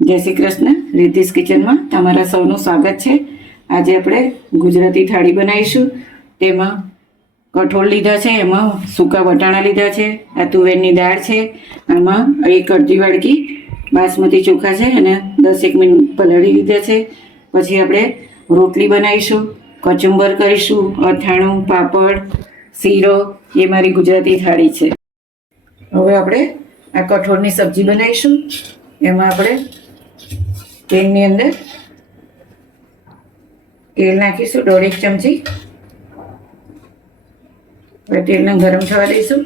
જય શ્રી કૃષ્ણ. રિદ્ધિસ કિચનમાં તમારા સૌનું સ્વાગત છે. આજે આપણે ગુજરાતી થાળી બનાવીશું. તેમાં કઠોળ લીધા છે, એમાં સૂકા વટાણા લીધા છે, આ તુવેરની દાળ છે, આમાં એક અડધી વાડકી બાસમતી ચોખા છે અને 10 મિનિટ પલાળી લીધા છે. પછી આપણે રોટલી બનાવીશું, કચુંબર કરીશું, અથાણું, પાપડ, શીરો. એ મારી ગુજરાતી થાળી છે. હવે આપણે આ કઠોળની સબ્જી બનાવીશું. એમાં આપણે તેલની અંદર તેલ નાખીશું 1.5 ચમચી. આપણે તેલને ગરમ થવા દઈશું.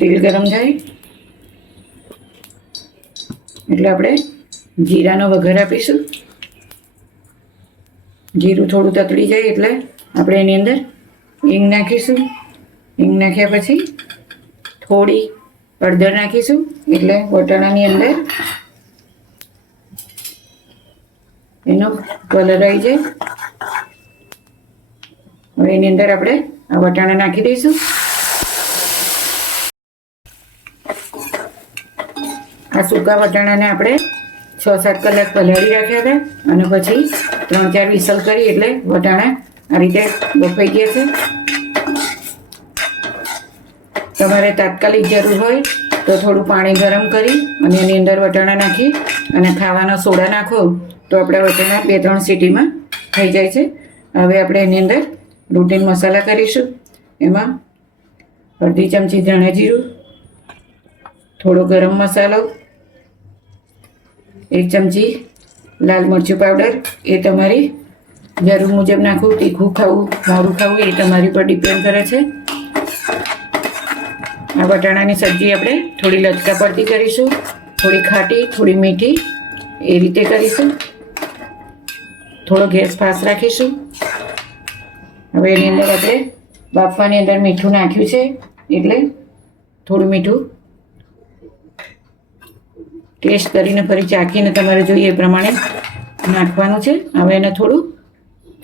તેલ ગરમ થાય એટલે આપણે જીરાનો વઘાર આપીશું. જીરું થોડું તતડી જાય એટલે આપણે એની અંદર હિંગ નાખીશું. હિંગ નાખ્યા પછી થોડી હળદર નાખીશું એટલે વટાણાની અંદર એનો કલર આવી જાય. હવે એની અંદર આપણે આ વટાણા નાખી દઈશું. આ સૂકા વટાણાને આપણે 6-7 કલાક પલાળી રાખ્યા હતા અને પછી 3-4 વિસલ કરી એટલે વટાણા આ રીતે બફાઈ ગયા છે. તમારે તાત્કાલિક જરૂર હોય તો થોડું પાણી ગરમ કરી અને એની અંદર વટાણા નાખી અને ખાવાનો સોડા નાખો તો આપણા વટાણા 2-3 સીટીમાં થઈ જાય છે. હવે આપણે એની અંદર રૂટીન મસાલા કરીશું. એમાં અડધી ચમચી ધાણા જીરું, થોડો ગરમ મસાલો, 1 ચમચી લાલ મરચું પાવડર. એ તમારી જરૂર મુજબ નાખવું. તીખું ખાવું, મોરું ખાવું એ તમારી પર ડિપેન્ડ કરે છે. આ વટાણાની સબ્જી આપણે થોડી લચકા પડતી કરીશું, થોડી ખાટી, થોડી મીઠી એ રીતે કરીશું. થોડો ગેસ ફાસ્ટ રાખીશું. હવે એની અંદર આપણે બાફવાની અંદર મીઠું નાખ્યું છે એટલે થોડું મીઠું ટેસ્ટ કરીને ફરી ચાખીને તમારે જોઈએ એ પ્રમાણે નાખવાનું છે. હવે એને થોડું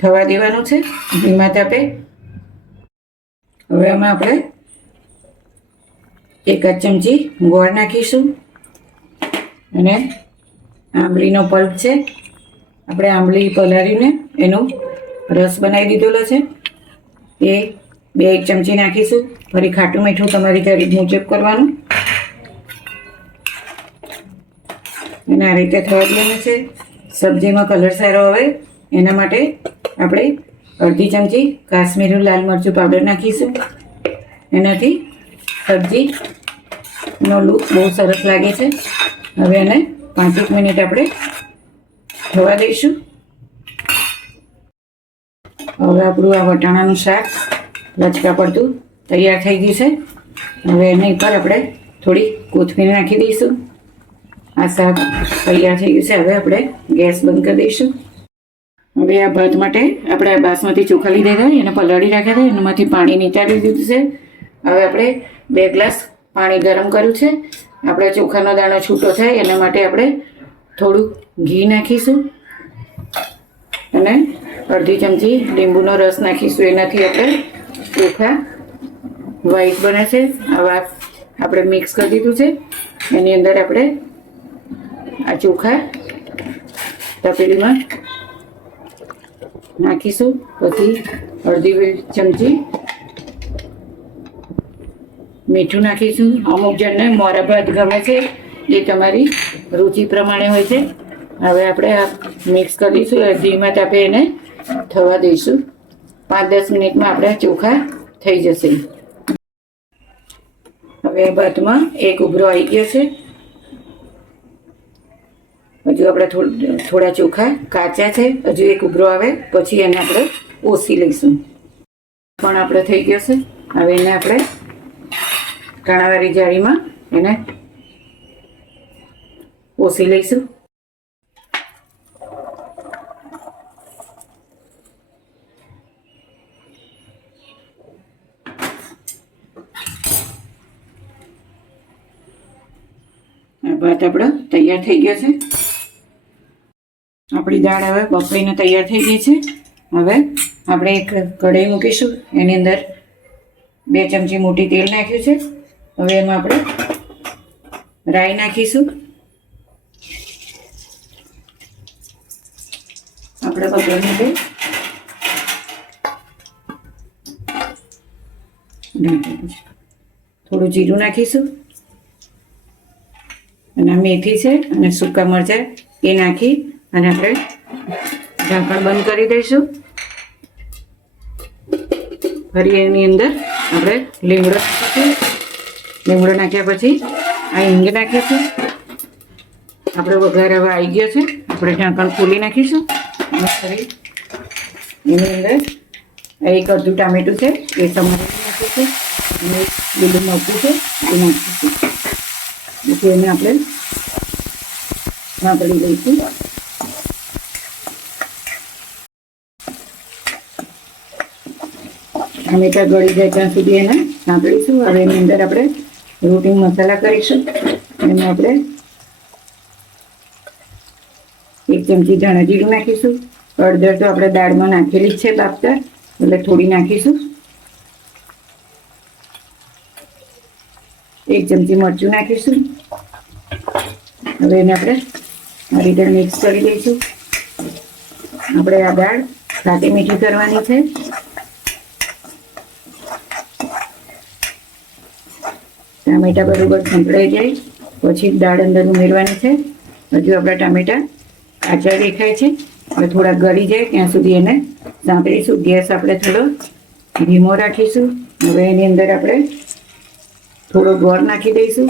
થવા દેવાનું છે ધીમા તાપે. હવે આમાં આપણે 1 ચમચી ગોળ નાખીશું અને આંબલીનો પલ્પ છે. આપણે આંબલી પલાળીને એનો રસ બનાવી દીધેલો છે એ 2 ચમચી નાખીશું. ફરી ખાટું મીઠું તમારી જરૂર મુજબ કરવાનું. અને આ રીતે થવા દેવાનું છે. સબ્જીમાં કલર સારો આવે એના માટે આપણે અડધી ચમચી કાશ્મીરી લાલ મરચું પાવડર નાખીશું. એનાથી સબ્જીનો લુક બહુ સરસ લાગે છે. હવે એને 5 મિનિટ આપણે થવા દઈશું. હવે આપણું આ વટાણાનું શાક લચકા પડતું તૈયાર થઈ ગયું છે. હવે એની ઉપર આપણે થોડી કોથમીર નાખી દઈશું. આ શાક તૈયાર થઈ ગયું છે. હવે આપણે ગેસ બંધ કરી દઈશું. હવે આ ભાત માટે આપણે આ બાસમતી ચોખા લીધા હતા, એને પલાળી રાખ્યા હતા, એનામાંથી પાણી નીતાળી દીધું છે. હવે આપણે 2 ગ્લાસ પાણી ગરમ કર્યું છે. આપણે ચોખાનો દાણો છૂટો થાય એના માટે આપણે થોડું ઘી નાખીશું અને અડધી ચમચી લીંબુનો રસ નાખીશું. એનાથી આપણે ચોખા વ્હાઈટ બને છે. આવા આપણે મિક્સ કરી દીધું છે. એની અંદર આપણે આ ચોખા તપેલીમાં નાખીશું. પછી અડધી ચમચી મીઠું નાખીશું. અમુક જણને મોરા ભાત ગમે છે, એ તમારી રુચિ પ્રમાણે હોય છે. હવે આપણે આ મિક્સ કરીશું. ધીમા તાપે એને થવા દઈશું. 5-10 મિનિટમાં આપણા ચોખા થઈ જશે. હવે ભાતમાં એક ઉભરો આવી ગયો છે. હજુ આપણે થોડા ચોખા કાચા છે, હજુ એક ઉભરો આવે પછી એને આપણે ઓસી લઈશું. પણ આપણે થઈ ગયો છે. હવે એને આપણે કાણાવાળી જાળીમાં એને ઓસી લઈશું. આ ભાત આપણો તૈયાર થઈ ગયો છે. આપણી દાળ હવે બફાઈને તૈયાર થઈ ગઈ છે. હવે આપણે એક કઢાઈ મૂકીશું. એની અંદર 2 ચમચી મોટી તેલ નાખ્યું છે. હવે એમાં આપણે રાઈ નાખીશું. આપણે વઘાર માટે થોડું જીરું નાખીશું અને મેથી છે અને સૂકા મરચાં એ નાખી અને આપણે ઢાંકણ બંધ કરી દઈશું. ફરી એની અંદર આપણે લીમડો નાખીશું. લીમડો નાખ્યા પછી આ હિંગ નાખીશું. આપણે વઘાર હવે આવી ગયો છે. આપણે ઢાંકણ ખોલી નાખીશું અને ફરી એની અંદર એક અડધું ટામેટું છે એ સમારી નાખીશું અને લીલું મરચું છે એ નાખીશું. પછી એને આપણે સાંતળી લઈશું. ટામેટા ગળી જાય ત્યાં સુધી એને સાંતળીશું. હવે એની અંદર આપણે રોટી મસાલા કરીશું. એમાં આપણે 1 ચમચી ધાણા જીરું નાખીશું. હળદર તો આપણે દાળમાં નાખેલી જ છે બાફતા, એટલે થોડી નાખીશું. 1 ચમચી મરચું નાખીશું. હવે એને આપણે આ રીતે મિક્સ કરી દઈશું. આપણે આ દાળ ખાટી મીઠી કરવાની છે. ટામેટા બરોબર સંકળાઈ જાય પછી દાળ અંદર ઉમેરવાની છે. હજુ આપણા ટામેટા કાચા દેખાય છે, એટલે થોડા ગળી જાય ત્યાં સુધી એને સાંતળીશું. ગેસ આપણે થોડો ધીમો રાખીશું. હવે એની અંદર આપણે થોડો ગોળ નાખી દઈશું.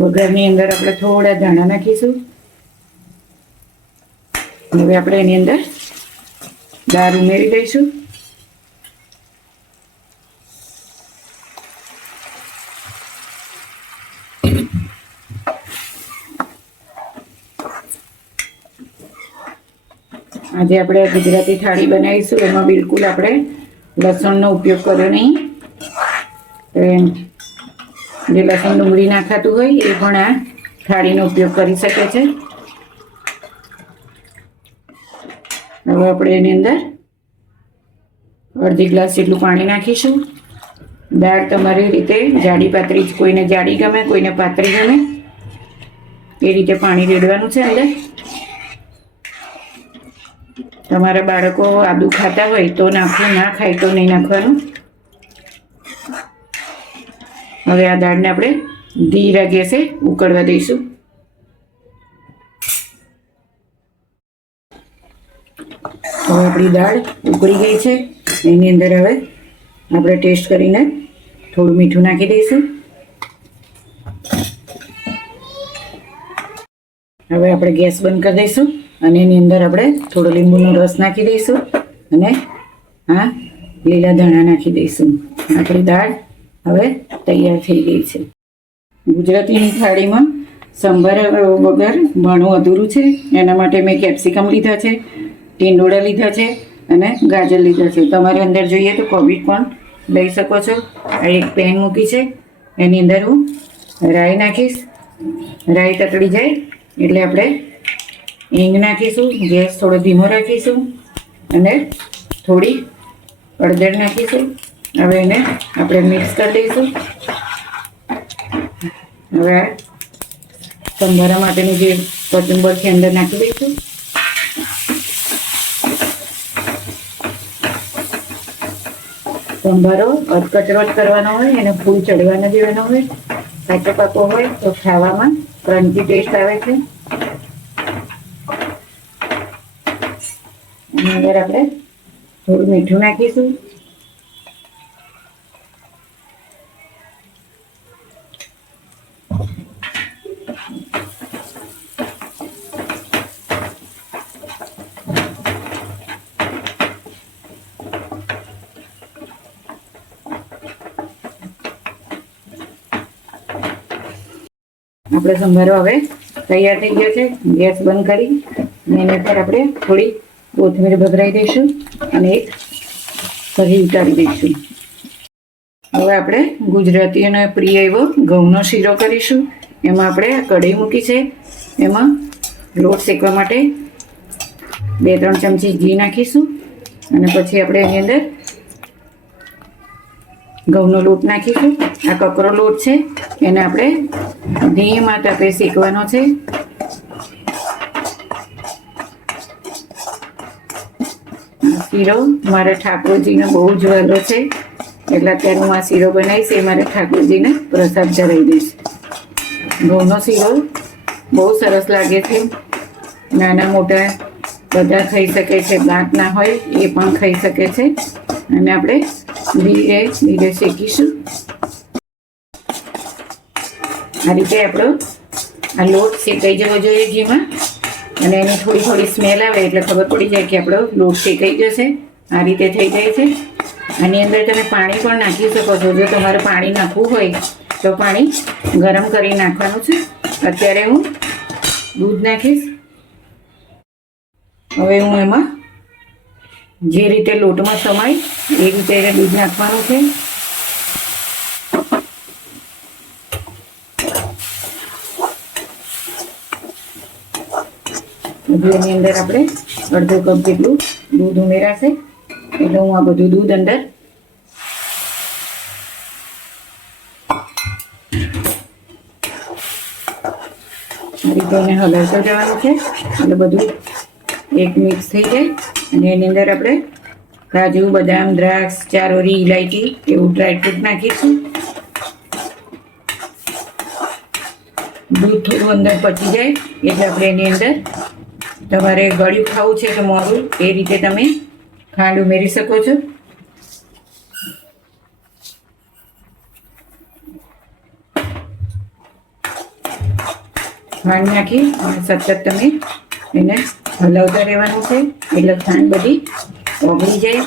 વઘારની અંદર આપણે થોડા ધાણા નાખીશું. હવે આપણે એની અંદર દાળ ઉમેરી દઈશું. આજે આપણે ગુજરાતી થાળી બનાવીશું. એમાં બિલકુલ આપણે લસણનો ઉપયોગ કર્યો નહીં. જે લસણ ડુંગળી નાખાતું હોય એ પણ આ થાળીનો ઉપયોગ કરી શકે છે. હવે આપણે એની અંદર અડધી ગ્લાસ જેટલું પાણી નાખીશું. દાળ તમારી રીતે જાડી પાતળી, કોઈને જાડી ગમે કોઈને પાતળી ગમે એ રીતે પાણી રેડવાનું છે અંદર. તમારા બાળકો આદુ ખાતા હોય તો નાખવું, ના ખાય તો નહીં નાખવાનું. હવે આ દાળને આપણે ધીરા ગેસે ઉકળવા દઈશું. હવે આપણી દાળ ઉકળી ગઈ છે. એની અંદર હવે આપણે ટેસ્ટ કરીને થોડું મીઠું નાખી દઈશું. હવે આપણે ગેસ બંધ કરી દઈશું અને એની અંદર આપણે થોડો લીંબુનો રસ નાખી દઈશું અને આ લીલા ધાણા નાખી દઈશું. આપણી દાળ હવે તૈયાર થઈ ગઈ છે. ગુજરાતીની થાળીમાં સંભાર વગર ઘણું અધૂરું છે. એના માટે મેં કેપ્સિકમ લીધા છે, ટીંડોળા લીધા છે અને ગાજર લીધા છે. તમારે અંદર જોઈએ તો કોબીજ પણ લઈ શકો છો. આ એક પેન મૂકી છે. એની અંદર હું રાઈ નાખીશ. રાઈ તતડી જાય એટલે આપણે હિંગ નાખીશું. ગેસ થોડો ધીમો રાખીશું અને થોડી હળદર નાખીશું. હવે એને આપણે મિક્સ કરી દઈશું. હવે સંભારા માટેનું જે કચુંબર છે અંદર નાખી દઈશું. સંભારો અધકચરો જ કરવાનો હોય, એને ફૂલ ચડવા ન દેવાનો હોય. કાચો પાકો હોય તો ખાવામાં ક્રન્ચી ટેસ્ટ આવે છે. એની અંદર આપણે થોડું મીઠું નાખીશું. આપણે સંભારો હવે તૈયાર થઈ ગયો છે. ગેસ બંધ કરી એની પર આપણે થોડી કોથમીર ભભરાઈ દઈશું અને એક કઢી ઉતારી દઈશું. હવે આપણે ગુજરાતીઓને પ્રિય એવો ઘઉંનો શીરો કરીશું. એમાં આપણે કઢાઈ મૂકી છે, એમાં લોટ શેકવા માટે 2-3 ચમચી ઘી નાખીશું અને પછી આપણે એની અંદર ઘઉંનો લોટ નાખીશું. આ કકરો લોટ છે, એને આપણે ધીમા તાપે શેકવાનો છે. શીરો મારા ઠાકોરજીને બહુ જ વહેલો છે, એટલે અત્યારે હું આ શીરો બનાવીશ, એ મારે ઠાકોરજીને પ્રસાદ ધરાવી દઈશ. ઘઉંનો શીરો બહુ સરસ લાગે છે, નાના મોટા બધા ખાઈ શકે છે, દાંત ના હોય એ પણ ખાઈ શકે છે. અને આપણે ધીરે ધીરે શેકીશું. આ રીતે આપણો આ લોટ શેકાઈ જવો જોઈએ ઘીમાં, અને એની થોડી થોડી સ્મેલ આવે એટલે ખબર પડી જાય કે આપણો લોટ શેકાઈ જશે. આ રીતે થઈ જાય છે. આની અંદર તમે પાણી પણ નાખી શકો છો. જો તમારે પાણી નાખવું હોય તો પાણી ગરમ કરી નાખવાનું છે. અત્યારે હું દૂધ નાખીશ. હવે હું એમાં જે રીતે લોટમાં સમાય એ રીતે એને દૂધ નાખવાનું છે. બધું એની અંદર આપણે અડધો કપ જેટલું દૂધ ઉમેરાશે, એટલે હું આ બધું દૂધ અંદર આ રીતે એને હલાવતા જવાનું છે, એટલે બધું એક મિક્સ થઈ જાય. અને એની અંદર આપણે કાજુ, બદામ, દ્રાક્ષ, ચારોરી, ઇલાયચી એવું ડ્રાયફ્રૂટ નાખીશું. દૂધ થોડું અંદર પચી જાય એટલે આપણે એની અંદર તમારે ગળ્યું ખાવું છે કે મોરું એ રીતે તમે ખાંડ ઉમેરી શકો છો. ખાંડ નાખી અને સતત તમે એને હલાવતા રહેવાનું છે, એટલે ખાંડ બધી ઓગળી જાય.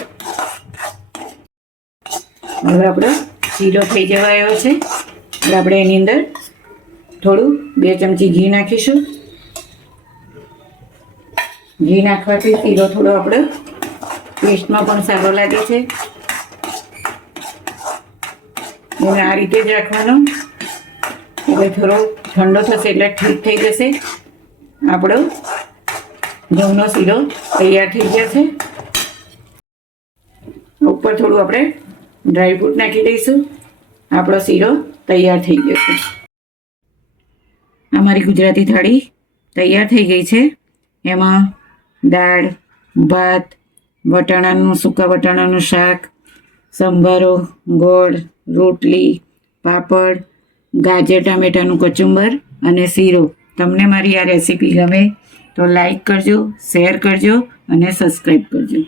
હવે આપણો શીરો થઈ જવા આવ્યો છે, એટલે આપણે એની અંદર થોડું 2 ચમચી ઘી નાખીશું. ઘી નાખવાથી શીરો થોડો આપણો ટેસ્ટમાં પણ સારો લાગે છે. એને આ રીતે જ રાખવાનો, એટલે થોડો ઠંડો થશે એટલે ઠીક થઈ જશે. આપણો ઘઉંનો શીરો તૈયાર થઈ જશે. ઉપર થોડું આપણે ડ્રાયફ્રૂટ નાખી દઈશું. આપણો શીરો તૈયાર થઈ જશે. અમારી ગુજરાતી થાળી તૈયાર થઈ ગઈ છે. એમાં દાળ, ભાત, વટાણાનું સૂકા વટાણાનું શાક, સંભારો, ગોળ, રોટલી, પાપડ, ગાજર ટામેટાનું કચુંબર અને શીરો. તમને મારી આ રેસીપી ગમે તો લાઈક કરજો, શેર કરજો અને સબસ્ક્રાઈબ કરજો.